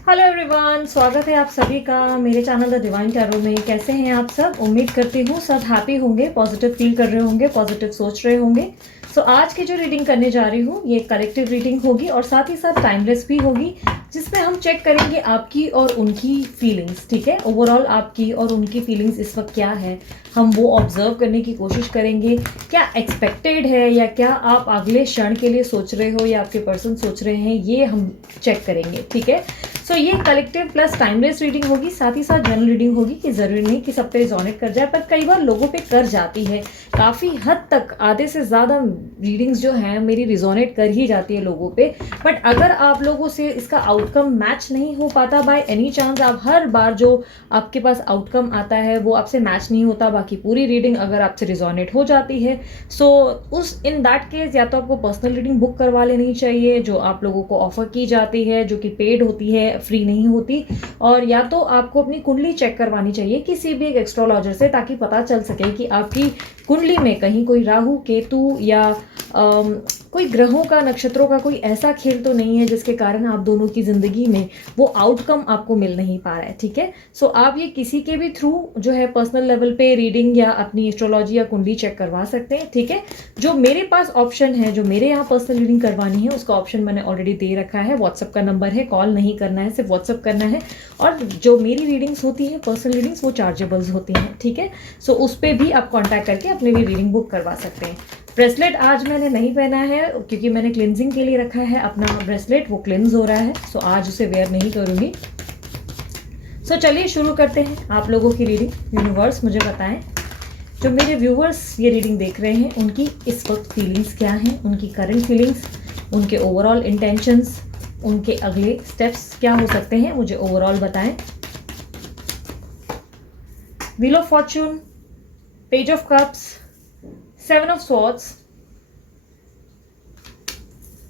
Hello everyone, स्वागत है आप सभी का मेरे चैनल द डिवाइन टैरो में। कैसे हैं आप सब? उम्मीद करती हूँ सब हैप्पी होंगे, पॉजिटिव फील कर रहे होंगे, पॉजिटिव सोच रहे होंगे। सो आज की जो रीडिंग करने जा रही हूँ ये कलेक्टिव रीडिंग होगी और साथ ही साथ टाइमलेस भी होगी, जिसमें हम चेक करेंगे आपकी और उनकी फीलिंग्स। ठीक है, ओवरऑल आपकी और उनकी फीलिंग्स इस वक्त क्या है, हम वो ऑब्जर्व करने की कोशिश करेंगे। क्या एक्सपेक्टेड है या क्या आप अगले क्षण के लिए सोच रहे हो या आपके पर्सन सोच रहे हैं, ये हम चेक करेंगे। ठीक है, सो ये कलेक्टिव प्लस टाइमलेस रीडिंग होगी, साथ ही साथ जनरल रीडिंग होगी कि जरूरी नहीं कि सब पे रिजोनेट कर जाए, पर कई बार लोगों पे कर जाती है। काफ़ी हद तक आधे से ज़्यादा रीडिंग्स जो हैं मेरी रिजोनेट कर ही जाती है लोगों पे। बट अगर आप लोगों से इसका आउटकम मैच नहीं हो पाता बाय एनी चांस, आप हर बार जो आपके पास आउटकम आता है वो आपसे मैच नहीं होता, बाकी पूरी रीडिंग अगर आपसे रिजोनेट हो जाती है, सो उस इन दैट केस या तो आपको पर्सनल रीडिंग बुक करवा लेनी चाहिए जो आप लोगों को ऑफर की जाती है, जो कि पेड होती है, फ्री नहीं होती। और या तो आपको अपनी कुंडली चेक करवानी चाहिए किसी भी एक एस्ट्रोलॉजर से, ताकि पता चल सके कि आपकी कुंडली में कहीं कोई राहु केतु या कोई ग्रहों का, नक्षत्रों का कोई ऐसा खेल तो नहीं है जिसके कारण आप दोनों की ज़िंदगी में वो आउटकम आपको मिल नहीं पा रहा है। ठीक है, सो आप ये किसी के भी थ्रू जो है पर्सनल लेवल पे रीडिंग या अपनी एस्ट्रोलॉजी या कुंडली चेक करवा सकते हैं। ठीक है, जो मेरे पास ऑप्शन है, जो मेरे यहाँ पर्सनल रीडिंग करवानी है, उसका ऑप्शन मैंने ऑलरेडी दे रखा है। व्हाट्सअप का नंबर है, कॉल नहीं करना है, सिर्फ व्हाट्सअप करना है। और जो मेरी रीडिंग्स होती हैं, पर्सनल रीडिंग्स, वो चार्जेबल्स होती हैं। ठीक है, सो उस पर भी आप कॉन्टैक्ट करके अपने लिए रीडिंग बुक करवा सकते हैं। ब्रेसलेट आज मैंने नहीं पहना है क्योंकि मैंने क्लिनजिंग के लिए रखा है अपना ब्रेसलेट, वो क्लिनज हो रहा है, सो आज उसे वेयर नहीं करूँगी। सो चलिए शुरू करते हैं आप लोगों की रीडिंग। यूनिवर्स मुझे बताएं, जो मेरे व्यूवर्स ये रीडिंग देख रहे हैं उनकी इस वक्त फीलिंग्स क्या हैं, उनकी करंट फीलिंग्स, उनके ओवरऑल इंटेंशंस, उनके अगले स्टेप्स क्या हो सकते हैं, मुझे ओवरऑल बताएं। Wheel of fortune, page of cups, seven of swords,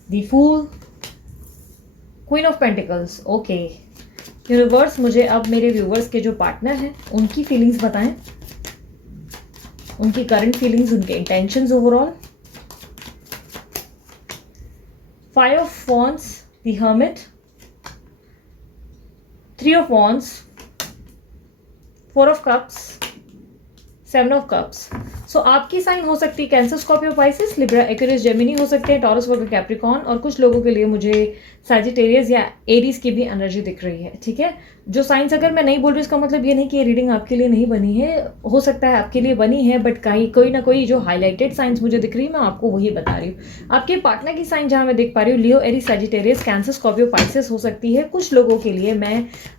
the fool, queen of pentacles. Okay universe, मुझे अब मेरे व्यूवर्स के जो पार्टनर हैं उनकी फीलिंग्स बताएं, उनकी करंट फीलिंग्स, उनके intentions overall. Five of wands, the hermit, three of wands, four of cups, seven of cups. So आपकी साइन हो सकती है Cancer, Scorpio, Pisces, Libra, Aquarius, Gemini हो सकते हैं, टॉरस, वर्गो, कैप्रिकॉर्न, और कुछ लोगों के लिए मुझे सैजिटेरियस या एरीज की भी एनर्जी दिख रही है। ठीक है, जो साइंस अगर मैं नहीं बोल रही इसका मतलब ये नहीं कि ये रीडिंग आपके लिए नहीं बनी है, हो सकता है आपके लिए बनी है, बट कहीं कोई ना कोई जो हाईलाइटेड साइंस मुझे दिख रही है मैं आपको वही बता रही हूँ। आपके पार्टनर की साइन जहाँ मैं देख पा रही हूँ, Leo, Aries, Sagittarius, Cancer, Scorpio, Pisces हो सकती है। कुछ लोगों के लिए मैं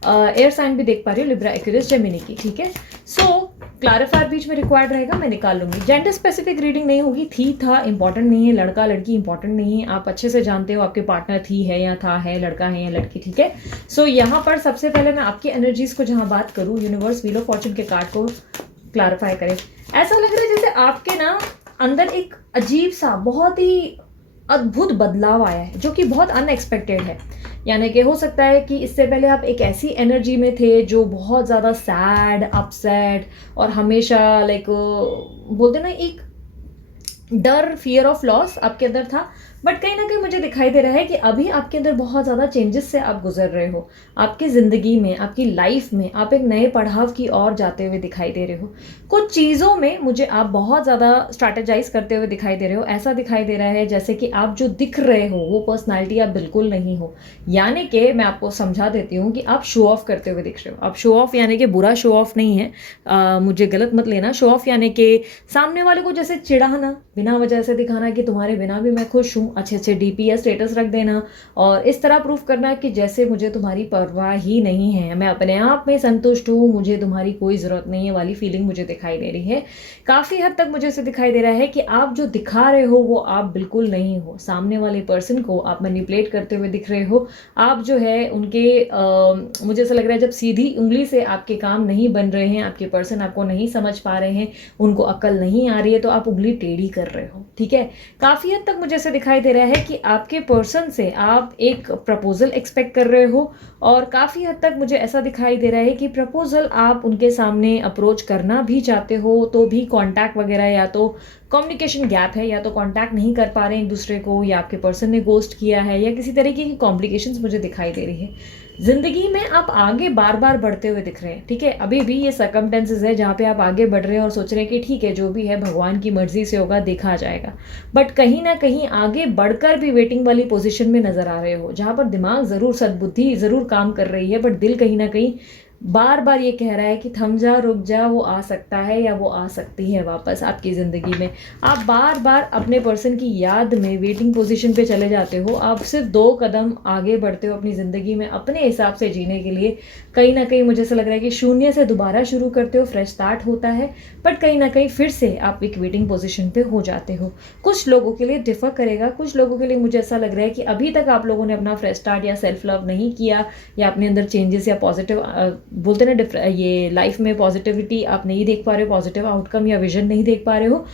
एयर साइन भी देख पा रही हूँ, लिब्रा, एक्वेरियस, जेमिनी की। ठीक है, सो क्लैरिफायर बीच में रिक्वायर्ड रहेगा, मैं निकाल लूंगी। जेंडर स्पेसिफिक रीडिंग नहीं होगी, थी था इंपॉर्टेंट नहीं है, लड़का लड़की इंपॉर्टेंट नहीं है, आप अच्छे से जानते हो आपके पार्टनर थी है या था है, लड़का है या लड़की। ठीक है, सो यहाँ पर सबसे पहले मैं आपकी एनर्जीज को जहाँ बात करूँ, यूनिवर्स व्हील ऑफ फॉर्च्यून के कार्ड को क्लैरिफाई करें। ऐसा लग रहा है जैसे आपके ना अंदर एक अजीब सा बहुत ही अद्भुत बदलाव आया है जो कि बहुत अनएक्सपेक्टेड है। यानी कि हो सकता है कि इससे पहले आप एक ऐसी एनर्जी में थे जो बहुत ज़्यादा सैड, अपसेट और हमेशा लाइक बोलते ना एक डर, फियर ऑफ लॉस आपके अंदर था। बट कहीं ना कहीं मुझे दिखाई दे रहा है कि अभी आपके अंदर बहुत ज़्यादा चेंजेस से आप गुजर रहे हो। आपकी ज़िंदगी में, आपकी लाइफ में आप एक नए पड़ाव की ओर जाते हुए दिखाई दे रहे हो। कुछ चीज़ों में मुझे आप बहुत ज़्यादा स्ट्रैटेजाइज करते हुए दिखाई दे रहे हो। ऐसा दिखाई दे रहा है जैसे कि आप जो दिख रहे हो वो पर्सनैलिटी आप बिल्कुल नहीं हो। यानी कि मैं आपको समझा देती हूँ कि आप शो ऑफ करते हुए दिख रहे हो। आप शो ऑफ यानी कि बुरा शो ऑफ नहीं है, मुझे गलत मत लेना। शो ऑफ यानी कि सामने वाले को जैसे चिढ़ाना, बिना वजह से दिखाना कि तुम्हारे बिना भी मैं खुश हूँ, अच्छे अच्छे डीपी या स्टेटस रख देना और इस तरह प्रूफ करना कि जैसे मुझे तुम्हारी परवाह ही नहीं है, मैं अपने आप में संतुष्ट हूँ, मुझे तुम्हारी कोई ज़रूरत नहीं है वाली फीलिंग मुझे दिखाई दे रही है। काफ़ी हद तक मुझे ऐसे दिखाई दे रहा है कि आप जो दिखा रहे हो वो आप बिल्कुल नहीं हो। सामने वाले पर्सन को आप मैनिपुलेट करते हुए दिख रहे हो। आप जो है उनके मुझे ऐसा लग रहा है जब सीधी उंगली से आपके काम नहीं बन रहे हैं, आपके पर्सन आपको नहीं समझ पा रहे हैं, उनको अक्ल नहीं आ रही है, तो आप उंगली टेढ़ी कर रहे हो। ठीक है, काफ़ी हद तक मुझे ऐसे दिखाई दे रहा है कि आपके पर्सन से आप एक प्रपोजल एक्सपेक्ट कर रहे हो और काफ़ी हद तक मुझे ऐसा दिखाई दे रहा है कि प्रपोजल आप उनके सामने अप्रोच करना भी चाहते हो तो भी कांटेक्ट वगैरह या तो कम्युनिकेशन गैप है, या तो कांटेक्ट नहीं कर पा रहे हैं एक दूसरे को, या आपके पर्सन ने गोस्ट किया है, या किसी तरीके की कॉम्प्लिकेशंस मुझे दिखाई दे रही है। ज़िंदगी में आप आगे बार बार बढ़ते हुए दिख रहे हैं, ठीक है। अभी भी ये सर्कमटेंसेस है जहाँ पे आप आगे बढ़ रहे हैं और सोच रहे हैं कि ठीक है जो भी है भगवान की मर्जी से होगा, देखा जाएगा। बट कहीं ना कहीं आगे बढ़कर भी वेटिंग वाली पोजीशन में नजर आ रहे हो, जहाँ पर दिमाग ज़रूर, सद्बुद्धि ज़रूर काम कर रही है, बट दिल कहीं ना कहीं बार बार ये कह रहा है कि थम जा, रुक जा, वो आ सकता है या वो आ सकती है वापस आपकी ज़िंदगी में। आप बार बार अपने पर्सन की याद में वेटिंग पोजीशन पे चले जाते हो। आप सिर्फ 2 कदम आगे बढ़ते हो अपनी ज़िंदगी में अपने हिसाब से जीने के लिए। कहीं ना कहीं मुझे ऐसा लग रहा है कि शून्य से दोबारा शुरू करते हो, फ्रेश स्टार्ट होता है, बट कहीं ना कहीं फिर से आप एक वेटिंग पोजीशन पे हो जाते हो। कुछ लोगों के लिए डिफर करेगा, कुछ लोगों के लिए मुझे ऐसा लग रहा है कि अभी तक आप लोगों ने अपना फ्रेश स्टार्ट या सेल्फ लव नहीं किया, या अपने अंदर चेंजेस या पॉजिटिव बोलते ना ये लाइफ में पॉजिटिविटी आप नहीं देख पा रहे हो, पॉजिटिव आउटकम या विजन नहीं देख पा रहे हो।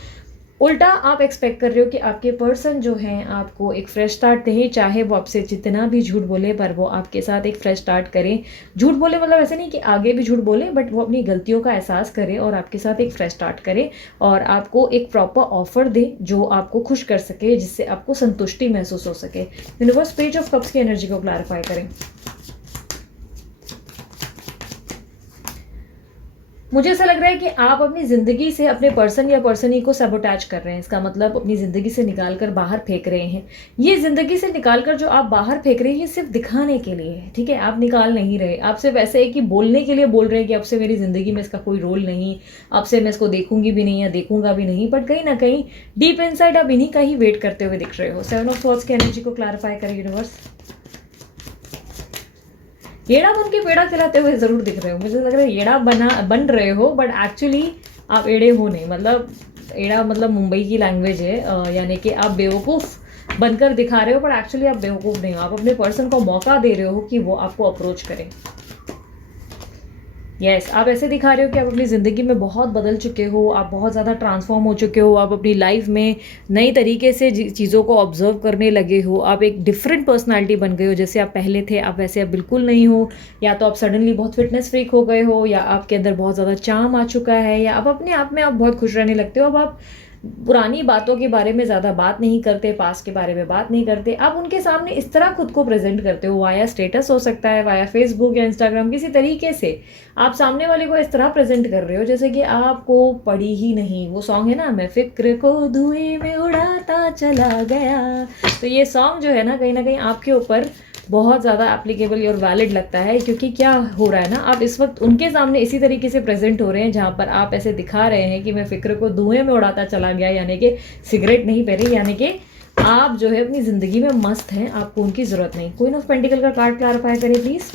उल्टा आप एक्सपेक्ट कर रहे हो कि आपके पर्सन जो हैं आपको एक फ्रेश स्टार्ट दें, चाहे वो आपसे जितना भी झूठ बोले, पर वो आपके साथ एक फ्रेश स्टार्ट करें। झूठ बोले मतलब ऐसे नहीं कि आगे भी झूठ बोले, बट वो अपनी गलतियों का एहसास करे और आपके साथ एक फ्रेश स्टार्ट करे, और आपको एक प्रॉपर ऑफर दे जो आपको खुश कर सके, जिससे आपको संतुष्टि महसूस हो सके। यूनिवर्स पेज ऑफ कप्स की एनर्जी को क्लैरिफाई करें। मुझे ऐसा लग रहा है कि आप अपनी ज़िंदगी से अपने पर्सन या पर्सनी को सबोटैच कर रहे हैं। इसका मतलब अपनी ज़िंदगी से निकाल कर बाहर फेंक रहे हैं। ये ज़िंदगी से निकाल कर जो आप बाहर फेंक रहे हैं, ये सिर्फ दिखाने के लिए है, ठीक है। आप निकाल नहीं रहे, आप सिर्फ ऐसे है कि बोलने के लिए बोल रहे हैं कि अब से मेरी ज़िंदगी में इसका कोई रोल नहीं, अब से मैं इसको देखूंगी भी नहीं या देखूंगा भी नहीं। बट कहीं ना कहीं डीप इनसाइड आप इन्हीं का ही वेट करते हुए दिख रहे हो। 7 ऑफ सॉर्ड्स की एनर्जी को क्लैरिफाई करें यूनिवर्स। येड़ा बन के पेड़ा खिलाते हुए जरूर दिख रहे हो। मुझे लग रहा है येड़ा बन रहे हो, बट एक्चुअली आप एड़े हो नहीं। मतलब एड़ा मतलब मुंबई की लैंग्वेज है, यानी कि आप बेवकूफ़ बनकर दिखा रहे हो, बट एक्चुअली आप बेवकूफ़ नहीं हो। आप अपने पर्सन को मौका दे रहे हो कि वो आपको अप्रोच करें। यस, आप ऐसे दिखा रहे हो कि आप अपनी ज़िंदगी में बहुत बदल चुके हो, आप बहुत ज़्यादा ट्रांसफॉर्म हो चुके हो, आप अपनी लाइफ में नई तरीके से चीज़ों को ऑब्जर्व करने लगे हो, आप एक डिफरेंट पर्सनालिटी बन गए हो। जैसे आप पहले थे आप वैसे अब बिल्कुल नहीं हो, या तो आप सडनली बहुत फिटनेस फ्रीक हो गए हो, या आपके अंदर बहुत ज़्यादा चार्म आ चुका है, या आप अपने आप में आप बहुत खुश रहने लगते हो। अब आप पुरानी बातों के बारे में ज़्यादा बात नहीं करते, पास्ट के बारे में बात नहीं करते, आप उनके सामने इस तरह खुद को प्रेजेंट करते हो, वाया स्टेटस हो सकता है, वाया फेसबुक या इंस्टाग्राम, किसी तरीके से आप सामने वाले को इस तरह प्रेजेंट कर रहे हो जैसे कि आपको पड़ी ही नहीं। वो सॉन्ग है ना, मैं फिक्र को धुएं में उड़ाता चला गया। तो ये सॉन्ग जो है ना कहीं आपके ऊपर बहुत ज़्यादा एप्लीकेबल और वैलिड लगता है, क्योंकि क्या हो रहा है ना, आप इस वक्त उनके सामने इसी तरीके से प्रेजेंट हो रहे हैं जहाँ पर आप ऐसे दिखा रहे हैं कि मैं फिक्र को धुएं में उड़ाता चला गया, यानी कि सिगरेट नहीं पी रही, यानी कि आप जो है अपनी ज़िंदगी में मस्त हैं, आपको उनकी ज़रूरत नहीं। क्वीन ऑफ पेंटिकल का कार्ड क्लैरिफाई करें प्लीज़।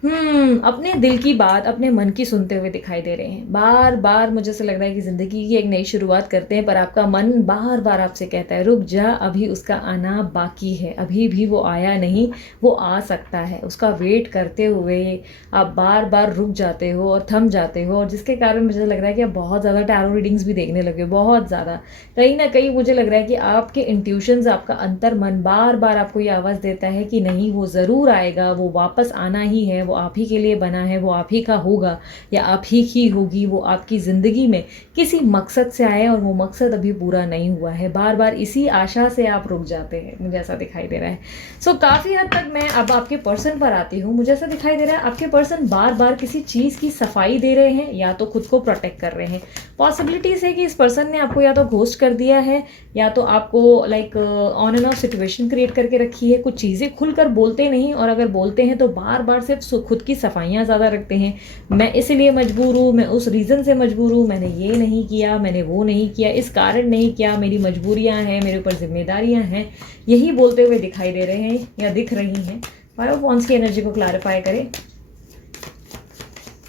अपने दिल की बात अपने मन की सुनते हुए दिखाई दे रहे हैं। बार बार मुझे ऐसा लग रहा है कि ज़िंदगी की एक नई शुरुआत करते हैं, पर आपका मन बार बार आपसे कहता है रुक जा, अभी उसका आना बाकी है, अभी भी वो आया नहीं, वो आ सकता है। उसका वेट करते हुए आप बार बार रुक जाते हो और थम जाते हो, और जिसके कारण मुझे लग रहा है कि आप बहुत ज़्यादा टैरो रीडिंग्स भी देखने लगे हो, बहुत ज़्यादा। कहीं ना कहीं मुझे लग रहा है कि आपके इंट्यूशंस, आपका अंतर मन बार बार आपको ये आवाज़ देता है कि नहीं, वो ज़रूर आएगा, वो वापस आना ही है, वो आप ही के लिए बना है, वो आप ही का होगा या आप ही की होगी। वो आपकी ज़िंदगी में किसी मकसद से आए और वो मकसद अभी पूरा नहीं हुआ है। बार बार इसी आशा से आप रुक जाते हैं, मुझे ऐसा दिखाई दे रहा है। सो काफ़ी हद तक मैं अब आपके पर्सन पर आती हूँ। मुझे ऐसा दिखाई दे रहा है आपके पर्सन बार बार किसी चीज़ की सफाई दे रहे हैं, या तो खुद को प्रोटेक्ट कर रहे हैं। पॉसिबिलिटीज़ है कि इस पर्सन ने आपको या तो घोस्ट कर दिया है, या तो आपको like on end of situation create करके रखी है। कुछ चीज़ें खुलकर बोलते नहीं, और अगर बोलते हैं तो बार बार सिर्फ खुद की सफाइयाँ ज़्यादा रखते हैं। मैं इसलिए मजबूर हूँ, मैं उस रीज़न से मजबूर हूँ, मैंने ये नहीं किया, मैंने वो नहीं किया, इस कारण नहीं किया, मेरी मजबूरियाँ हैं, मेरे ऊपर जिम्मेदारियाँ हैं, यही बोलते हुए दिखाई दे रहे हैं या दिख रही हैं। फाइव ऑफ वांड्स की एनर्जी को क्लैरिफाई करें।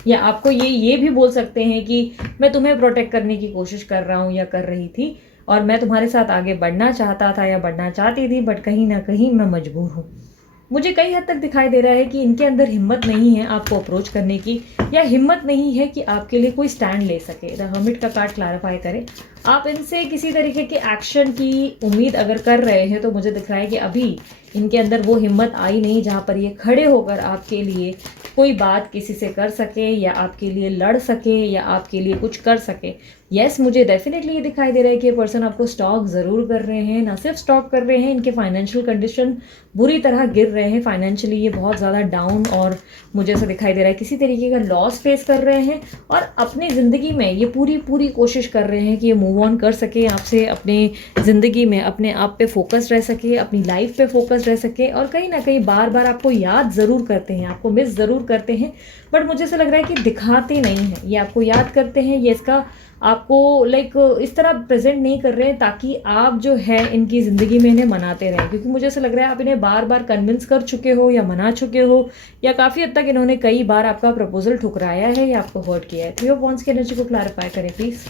या आपको ये भी बोल सकते हैं कि मैं तुम्हें प्रोटेक्ट करने की कोशिश कर रहा हूँ या कर रही थी, और मैं तुम्हारे साथ आगे बढ़ना चाहता था या बढ़ना चाहती थी, बट कहीं ना कहीं मैं मजबूर हूँ। मुझे कई हद तक दिखाई दे रहा है कि इनके अंदर हिम्मत नहीं है आपको अप्रोच करने की, या हिम्मत नहीं है कि आपके लिए कोई स्टैंड ले सके। द हर्मिट का कार्ड क्लैरिफाई करें। आप इनसे किसी तरीके के एक्शन की उम्मीद अगर कर रहे हैं तो मुझे दिख रहा है कि अभी इनके अंदर वो हिम्मत आई नहीं जहाँ पर ये खड़े होकर आपके लिए कोई बात किसी से कर सके या आपके लिए लड़ सके या आपके लिए कुछ कर सके। यस, मुझे डेफिनेटली ये दिखाई दे रहा है कि ये पर्सन आपको स्टॉक ज़रूर कर रहे हैं, ना सिर्फ स्टॉक कर रहे हैं, इनके फाइनेंशियल कंडीशन बुरी तरह गिर रहे हैं, फाइनेंशियली ये बहुत ज़्यादा डाउन और मुझे ऐसा दिखाई दे रहा है किसी तरीके का लॉस फेस कर रहे हैं और अपनी ज़िंदगी में ये पूरी कोशिश कर रहे हैं कि ये मूव ऑन कर सके आपसे, अपने ज़िंदगी में अपने आप पे फोकस रह सके, अपनी लाइफ पे फोकस रह सके और कहीं ना कहीं बार बार आपको याद ज़रूर करते हैं, आपको मिस ज़रूर करते हैं, बट मुझे ऐसा लग रहा है कि दिखाते नहीं हैं। ये आपको याद करते हैं, ये इसका आपको लाइक इस तरह प्रेजेंट नहीं कर रहे हैं ताकि आप जो है इनकी ज़िंदगी में इन्हें मनाते रहें, क्योंकि मुझे ऐसा लग रहा है आप इन्हें बार बार कन्विंस कर चुके हो या मना चुके हो या काफ़ी हद तक इन्होंने कई बार आपका प्रपोजल ठुकराया है या आपको हर्ट किया है। 3 ऑफ वांड्स की एनर्जी को क्लैरिफाई करें प्लीज़।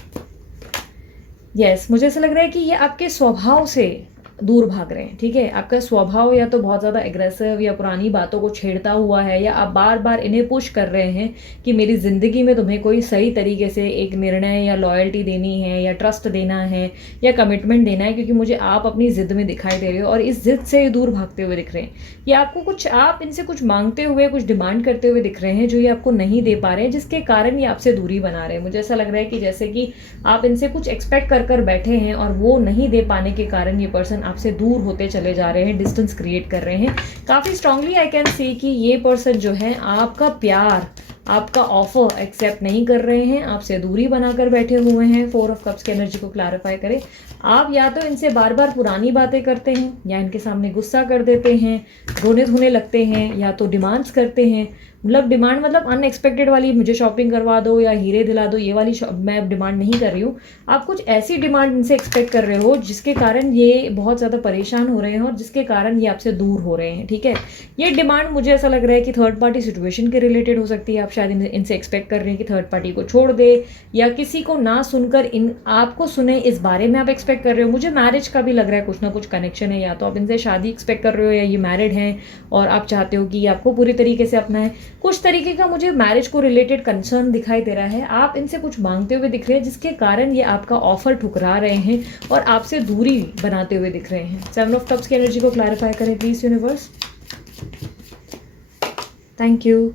यस, मुझे ऐसा लग रहा है कि ये आपके स्वभाव से दूर भाग रहे हैं, ठीक है। आपका स्वभाव या तो बहुत ज़्यादा एग्रेसिव या पुरानी बातों को छेड़ता हुआ है या आप बार बार इन्हें पुश कर रहे हैं कि मेरी ज़िंदगी में तुम्हें कोई सही तरीके से एक निर्णय या लॉयल्टी देनी है या ट्रस्ट देना है या कमिटमेंट देना है, क्योंकि मुझे आप अपनी ज़िद में दिखाई दे रहे हो और इस ज़िद से ये दूर भागते हुए दिख रहे हैं। ये आपको कुछ, आप इनसे कुछ मांगते हुए, कुछ डिमांड करते हुए दिख रहे हैं जो ये आपको नहीं दे पा रहे हैं, जिसके कारण ये आपसे दूरी बना रहे हैं। मुझे ऐसा लग रहा है कि जैसे कि आप इनसे कुछ एक्सपेक्ट कर कर बैठे हैं और वो नहीं दे पाने के कारण ये पर्सन आपसे दूर होते चले जा रहे हैं, डिस्टेंस क्रिएट कर रहे हैं। काफ़ी स्ट्रांगली आई कैन सी कि ये पर्सन जो है आपका प्यार, आपका ऑफर एक्सेप्ट नहीं कर रहे हैं, आपसे दूरी बनाकर बैठे हुए हैं। 4 ऑफ कप्स की एनर्जी को क्लैरिफाई करें। आप या तो इनसे बार बार पुरानी बातें करते हैं या इनके सामने गुस्सा कर देते हैं, रोने धोने लगते हैं या तो डिमांड्स करते हैं। मतलब डिमांड मतलब अनएक्सपेक्टेड वाली, मुझे शॉपिंग करवा दो या हीरे दिला दो, ये वाली मैं डिमांड नहीं कर रही हूँ। आप कुछ ऐसी डिमांड इनसे एक्सपेक्ट कर रहे हो जिसके कारण ये बहुत ज़्यादा परेशान हो रहे हैं और जिसके कारण ये आपसे दूर हो रहे हैं, ठीक है। ये डिमांड मुझे ऐसा लग रहा है कि थर्ड पार्टी सिचुएशन के रिलेटेड हो सकती है। आप शायद इनसे एक्सपेक्ट कर रहे हैं कि थर्ड पार्टी को छोड़ दे या किसी को ना सुनकर इन आपको सुने, इस बारे में आप एक्सपेक्ट कर रहे हो। मुझे मैरिज का भी लग रहा है कुछ ना कुछ कनेक्शन है, या तो आप इनसे शादी एक्सपेक्ट कर रहे हो या ये मैरिड हैं और आप चाहते हो कि आपको पूरी तरीके से अपना है। कुछ तरीके का मुझे मैरिज को रिलेटेड कंसर्न दिखाई दे रहा है। आप इनसे कुछ मांगते हुए दिख रहे हैं जिसके कारण ये आपका ऑफर ठुकरा रहे हैं और आपसे दूरी बनाते हुए दिख रहे हैं। 7 ऑफ कप्स की एनर्जी को क्लैरिफाई करें please universe. Thank you.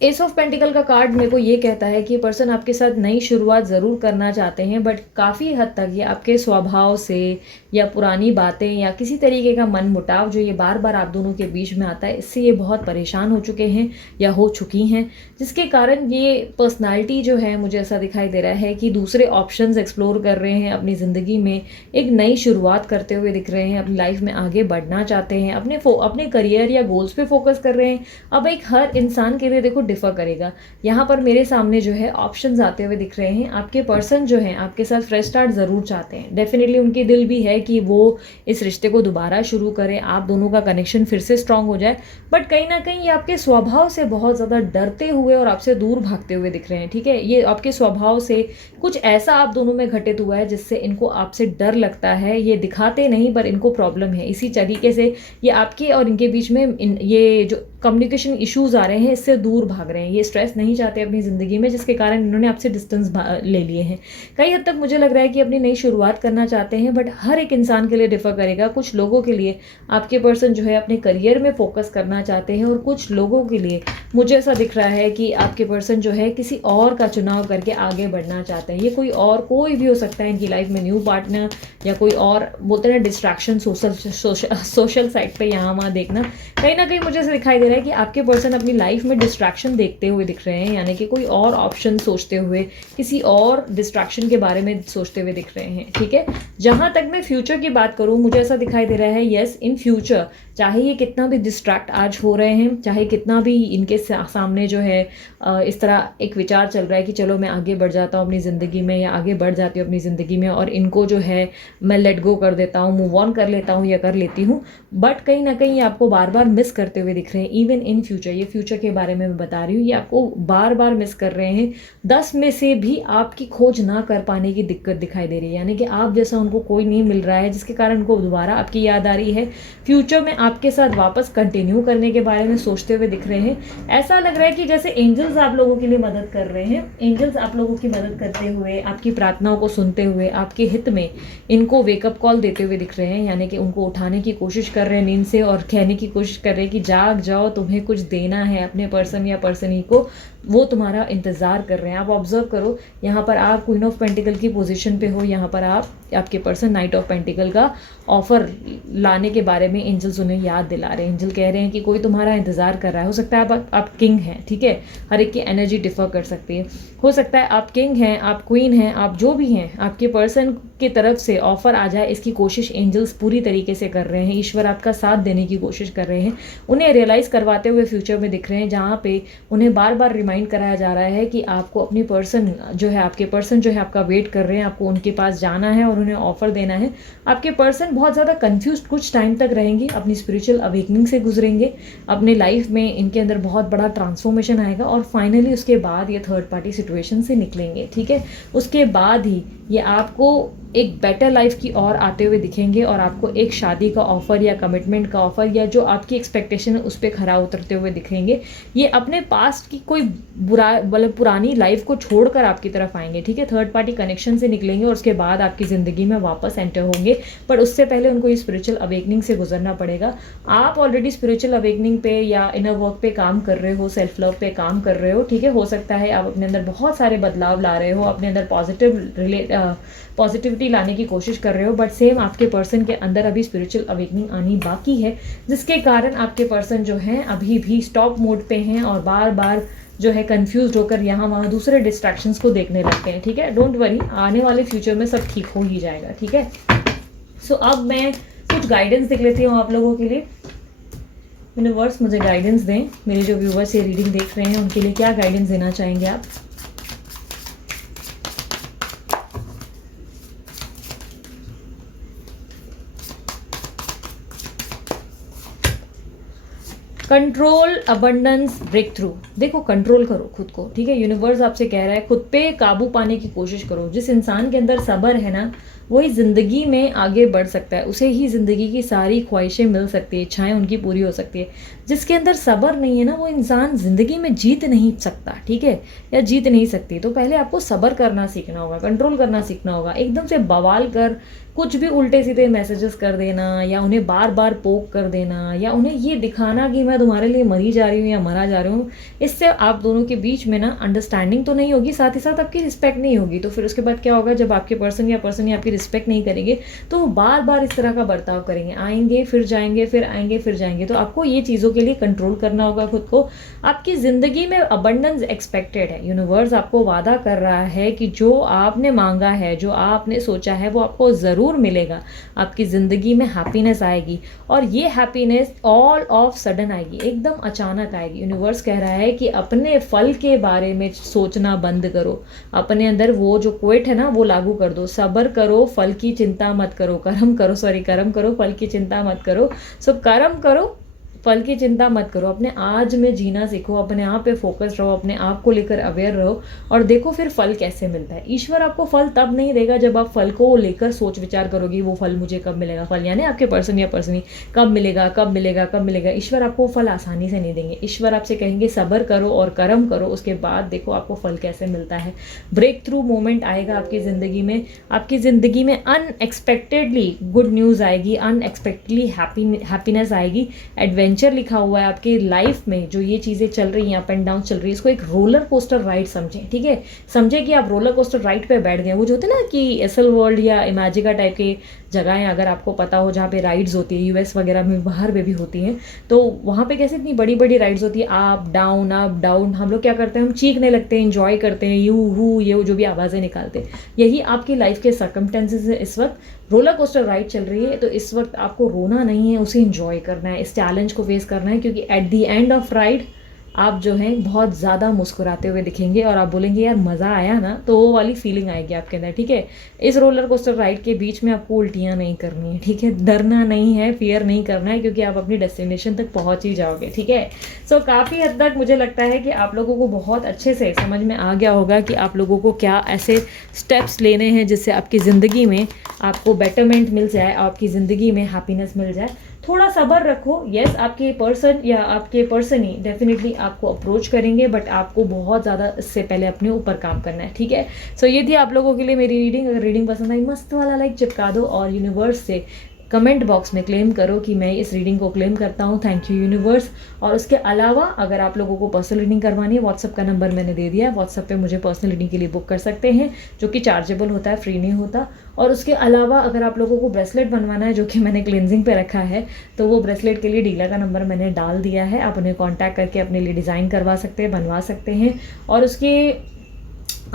S of pentacle का कार्ड मेरे को ये कहता है कि पर्सन आपके साथ नई शुरुआत ज़रूर करना चाहते हैं, बट काफ़ी हद तक ये आपके स्वभाव से या पुरानी बातें या किसी तरीके का मन मुटाव जो ये बार बार आप दोनों के बीच में आता है, इससे ये बहुत परेशान हो चुके हैं या हो चुकी हैं, जिसके कारण ये पर्सनालिटी जो है मुझे ऐसा दिखाई दे रहा है कि दूसरे ऑप्शंस एक्सप्लोर कर रहे हैं अपनी ज़िंदगी में, एक नई शुरुआत करते हुए दिख रहे हैं, अपनी लाइफ में आगे बढ़ना चाहते हैं, अपने करियर या गोल्स पे फोकस कर रहे हैं। अब एक हर इंसान के लिए देखो डिफर करेगा। यहाँ पर मेरे सामने जो है ऑप्शंस आते हुए दिख रहे हैं। आपके पर्सन जो हैं आपके साथ फ्रेश स्टार्ट ज़रूर चाहते हैं। डेफिनेटली उनकी दिल भी है कि वो इस रिश्ते को दोबारा शुरू करें, आप दोनों का कनेक्शन फिर से स्ट्रांग हो जाए, बट कहीं ना कहीं ये आपके स्वभाव से बहुत ज़्यादा डरते हुए और आपसे दूर भागते हुए दिख रहे हैं, ठीक है। ये आपके स्वभाव से कुछ ऐसा आप दोनों में घटित हुआ है जिससे इनको आपसे डर लगता है। ये दिखाते नहीं पर इनको प्रॉब्लम है। इसी तरीके से ये आपके और इनके बीच में ये जो कम्युनिकेशन इश्यूज आ रहे हैं इससे दूर भाग रहे हैं। ये स्ट्रेस नहीं चाहते अपनी ज़िंदगी में, जिसके कारण इन्होंने आपसे डिस्टेंस ले लिए हैं। कई हद तक मुझे लग रहा है कि अपनी नई शुरुआत करना चाहते हैं, बट हर एक इंसान के लिए डिफर करेगा। कुछ लोगों के लिए आपके पर्सन जो है अपने करियर में फोकस करना चाहते हैं और कुछ लोगों के लिए मुझे ऐसा दिख रहा है कि आपके पर्सन जो है किसी और का चुनाव करके आगे बढ़ना चाहते हैं। ये कोई भी हो सकता है इनकी लाइफ में, न्यू पार्टनर या कोई और, बोलते हैं डिस्ट्रैक्शन, सोशल साइड पे यहाँ वहाँ देखना। कहीं ना कहीं मुझे ऐसा दिखाई दे रहा है कि आपके पर्सन अपनी लाइफ में डिस्ट्रैक्शन देखते हुए दिख रहे हैं, यानी कि कोई और ऑप्शन सोचते हुए, किसी और डिस्ट्रैक्शन के बारे में सोचते हुए दिख रहे हैं, ठीक है। जहाँ तक मैं फ्यूचर की बात करूँ, मुझे ऐसा दिखाई दे रहा है यस, इन फ्यूचर चाहे ये कितना भी डिस्ट्रैक्ट आज हो रहे हैं, चाहे कितना भी इनके सामने जो है इस तरह एक विचार चल रहा है कि चलो मैं आगे बढ़ जाता हूँ अपनी ज़िंदगी में या आगे बढ़ जाती हूँ अपनी ज़िंदगी में और इनको जो है मैं लेट गो कर देता हूँ, मूव ऑन कर लेता हूँ या कर लेती हूँ, बट कहीं ना कहीं आपको बार बार मिस करते हुए दिख रहे हैं। इवन इन फ्यूचर, ये फ्यूचर के बारे में मैं बता रही हूँ, ये आपको बार बार मिस कर रहे हैं। 10 में से भी आपकी खोज ना कर पाने की दिक्कत दिखाई दे रही है, यानी कि आप जैसा उनको कोई नहीं मिल रहा है जिसके कारण उनको दोबारा आपकी याद आ रही है। फ्यूचर में आपके साथ वापस कंटिन्यू करने के बारे में सोचते हुए दिख रहे हैं। ऐसा लग रहा है कि जैसे एंजल्स आप लोगों के लिए मदद कर रहे हैं, एंजल्स आप लोगों की मदद करते हुए, आपकी प्रार्थनाओं को सुनते हुए, आपके हित में इनको वेकअप कॉल देते हुए दिख रहे हैं, यानी कि उनको उठाने की कोशिश कर रहे हैं नींद से और कहने की कोशिश कर रहे हैं कि जाग जाओ, तुम्हें कुछ देना है अपने पर्सन या पर्सनी को, वो तुम्हारा इंतज़ार कर रहे हैं। आप ऑब्जर्व करो, यहाँ पर आप क्वीन ऑफ पेंटिकल की पोजीशन पे हो, यहाँ पर आपके पर्सन नाइट ऑफ पेंटिकल का ऑफर लाने के बारे में एंजल्स उन्हें याद दिला रहे हैं। एंजल कह रहे हैं कि कोई तुम्हारा इंतज़ार कर रहा है। हो सकता है आप किंग हैं, ठीक है, हर एक की एनर्जी डिफर कर सकती है। हो सकता है आप किंग हैं, आप क्वीन हैं, आप जो भी हैं, आपके पर्सन की तरफ से ऑफर आ जाए इसकी कोशिश एंजल्स पूरी तरीके से कर रहे हैं। ईश्वर आपका साथ देने की कोशिश कर रहे हैं, उन्हें रियलाइज़ करवाते हुए फ्यूचर में दिख रहे हैं, जहाँ पे उन्हें बार बार रिमाइंड कराया जा रहा है कि आपको अपनी पर्सन जो है, आपके पर्सन जो है आपका वेट कर रहे हैं, आपको उनके पास जाना है और उन्हें ऑफर देना है। आपके पर्सन बहुत ज़्यादा कंफ्यूज कुछ टाइम तक रहेंगे, अपनी स्पिरिचुअल अवेकनिंग से गुजरेंगे, अपने लाइफ में इनके अंदर बहुत बड़ा ट्रांसफॉर्मेशन आएगा और फाइनली उसके बाद ये थर्ड पार्टी सिचुएशन से निकलेंगे, ठीक है। उसके बाद ही ये आपको एक बेटर लाइफ की ओर आते हुए दिखेंगे और आपको एक शादी का ऑफर या कमिटमेंट का ऑफर या जो आपकी एक्सपेक्टेशन है उस पर खरा उतरते हुए दिखेंगे। ये अपने पास्ट की कोई बुरा मतलब पुरानी लाइफ को छोड़कर आपकी तरफ आएंगे, ठीक है, थर्ड पार्टी कनेक्शन से निकलेंगे और उसके बाद आपकी ज़िंदगी में वापस एंटर होंगे। पर उससे पहले उनको ये स्पिरिचुअल अवेकनिंग से गुजरना पड़ेगा। आप ऑलरेडी स्पिरिचुअल अवेकनिंग पे या इनर वर्क पे काम कर रहे हो, सेल्फ लव पे काम कर रहे हो, ठीक है। हो सकता है आप अपने अंदर बहुत सारे बदलाव ला रहे हो, अपने अंदर पॉजिटिविटी लाने की कोशिश कर रहे हो, बट सेम आपके पर्सन के अंदर अभी स्पिरिचुअल अवेकनिंग आनी बाकी है, जिसके कारण आपके पर्सन जो हैं अभी भी स्टॉप मोड पे हैं और बार बार जो है कंफ्यूज होकर यहाँ वहाँ दूसरे डिस्ट्रैक्शंस को देखने लगते हैं, ठीक है। डोंट वरी, आने वाले फ्यूचर में सब ठीक हो ही जाएगा, ठीक है। सो अब मैं कुछ गाइडेंस देख लेती हूँ आप लोगों के लिए। यूनिवर्स मुझे गाइडेंस दें, मेरे जो व्यूवर्स ये रीडिंग देख रहे हैं उनके लिए क्या गाइडेंस देना चाहेंगे आप। Control, abundance, breakthrough. देखो, कंट्रोल करो खुद को, ठीक है। यूनिवर्स आपसे कह रहा है खुद पे काबू पाने की कोशिश करो। जिस इंसान के अंदर सब्र है ना, वही ज़िंदगी में आगे बढ़ सकता है, उसे ही ज़िंदगी की सारी ख्वाहिशें मिल सकती है, इच्छाएं उनकी पूरी हो सकती है। जिसके अंदर सब्र नहीं है ना, वो इंसान ज़िंदगी में जीत नहीं सकता, ठीक है, या जीत नहीं सकती। तो पहले आपको सब्र करना सीखना होगा, कंट्रोल करना सीखना होगा। एकदम से बवाल कर कुछ भी उल्टे सीधे मैसेजेस कर देना या उन्हें बार बार पोक कर देना या उन्हें ये दिखाना कि मैं तुम्हारे लिए मरी जा रही हूँ या मरा जा रही हूँ, इससे आप दोनों के बीच में ना अंडरस्टैंडिंग तो नहीं होगी, साथ ही साथ आपकी रिस्पेक्ट नहीं होगी। तो फिर उसके बाद क्या होगा, जब आपके पर्सन या पर्सन आपकी रिस्पेक्ट नहीं करेंगे तो वो बार बार इस तरह का बर्ताव करेंगे, आएंगे फिर जाएंगे, फिर आएंगे फिर जाएंगे। तो आपको ये चीज़ों के लिए कंट्रोल करना होगा खुद को। आपकी ज़िंदगी में अबंडेंस एक्सपेक्टेड है। यूनिवर्स आपको वादा कर रहा है कि जो आपने मांगा है, जो आपने सोचा है, वो आपको ज़रूर मिलेगा। आपकी ज़िंदगी में हैप्पीनेस आएगी और ये हैप्पीनेस ऑल ऑफ सडन आएगी, एकदम अचानक आएगी। यूनिवर्स कह रहा है कि अपने फल के बारे में सोचना बंद करो, अपने अंदर वो जो क्विट है ना वो लागू कर दो। सब्र करो, फल की चिंता मत करो, कर्म करो, फल की चिंता मत करो। सो कर्म करो, फल की चिंता मत करो, अपने आज में जीना सीखो, अपने आप पे फोकस रहो, अपने आप को लेकर अवेयर रहो और देखो फिर फल कैसे मिलता है। ईश्वर आपको फल तब नहीं देगा जब आप फल को लेकर सोच विचार करोगी वो फल मुझे कब मिलेगा, फल यानी आपके पर्सन या पर्सनी कब मिलेगा कब मिलेगा कब मिलेगा। ईश्वर आपको फल आसानी से नहीं देंगे। ईश्वर आपसे कहेंगे सब्र करो और कर्म करो, उसके बाद देखो आपको फल कैसे मिलता है। ब्रेक थ्रू मोमेंट आएगा आपकी ज़िंदगी में, आपकी ज़िंदगी में अनएक्सपेक्टेडली गुड न्यूज़ आएगी, अनएक्सपेक्टेडली हैप्पीनेस आएगी। एडवेंचर लिखा हुआ है आपकी लाइफ में। जो ये चीज़ें चल रही हैं, अप एंड डाउन चल रही है, इसको एक रोलर कोस्टर राइड समझें, ठीक है। समझे कि आप रोलर कोस्टर राइड पे बैठ गए। वो जो होते हैं ना कि एसल वर्ल्ड या इमेजिका टाइप के जगहें अगर आपको पता हो जहाँ पे राइड्स होती है, यूएस वगैरह में बाहर में भी होती हैं, तो वहाँ पे कैसे इतनी बड़ी बड़ी राइड्स होती है, अप डाउन। हम लोग क्या करते हैं, हम चीखने लगते हैं, इंजॉय करते हैं, यू हू ये जो भी आवाज़ें निकालते हैं। यही आपकी लाइफ के सर्कमस्टेंसेस है। इस वक्त रोलर कोस्टर राइड चल रही है, तो इस वक्त आपको रोना नहीं है, उसे इंजॉय करना है, इस चैलेंज को फेस करना है, क्योंकि at the end of ride आप जो हैं बहुत ज़्यादा मुस्कुराते हुए दिखेंगे और आप बोलेंगे यार मज़ा आया ना, तो वो वाली फीलिंग आएगी आपके अंदर, ठीक है। इस रोलर कोस्टर राइड के बीच में आपको उल्टियाँ नहीं करनी है, ठीक है। डरना नहीं है, फियर नहीं करना है, क्योंकि आप अपनी डेस्टिनेशन तक पहुँच ही जाओगे, ठीक है। सो काफ़ी हद तक मुझे लगता है कि आप लोगों को बहुत अच्छे से समझ में आ गया होगा कि आप लोगों को क्या ऐसे स्टेप्स लेने हैं जिससे आपकी ज़िंदगी में आपको बेटरमेंट मिल जाए, आपकी ज़िंदगी में हैप्पीनेस मिल जाए। थोड़ा सब्र रखो। यस, आपके पर्सन या आपके पर्सन ही डेफिनेटली आपको अप्रोच करेंगे, बट आपको बहुत ज़्यादा इससे पहले अपने ऊपर काम करना है, ठीक है। सो ये थी आप लोगों के लिए मेरी रीडिंग। अगर रीडिंग पसंद आई, मस्त वाला लाइक चिपका दो और यूनिवर्स से कमेंट बॉक्स में क्लेम करो कि मैं इस रीडिंग को क्लेम करता हूँ, थैंक यू यूनिवर्स। और उसके अलावा अगर आप लोगों को पर्सनल रीडिंग करवानी है, व्हाट्सअप का नंबर मैंने दे दिया है, व्हाट्सअप पे मुझे पर्सनल रीडिंग के लिए बुक कर सकते हैं, जो कि चार्जेबल होता है, फ्री नहीं होता। और उसके अलावा अगर आप लोगों को ब्रेसलेट बनवाना है, जो कि मैंने क्लेंजिंग पे रखा है, तो वो ब्रेसलेट के लिए डीलर का नंबर मैंने डाल दिया है, आप उन्हें कॉन्टैक्ट करके अपने लिए डिज़ाइन करवा सकते हैं, बनवा सकते हैं। और उसके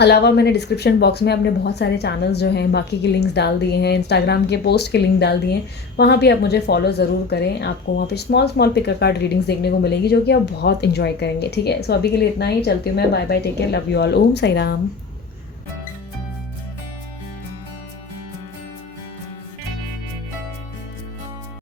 अलावा मैंने डिस्क्रिप्शन बॉक्स में अपने बहुत सारे चैनल्स जो हैं बाकी के लिंक्स डाल दिए हैं, इंस्टाग्राम के पोस्ट के लिंक डाल दिए हैं, वहाँ भी आप मुझे फॉलो ज़रूर करें। आपको वहाँ पे small small picker card readings देखने को मिलेगी, जो कि आप बहुत इंजॉय करेंगे, ठीक है। सो अभी के लिए इतना ही, चलती हूँ मैं, bye bye, take care, love you all, Om Sai Ram.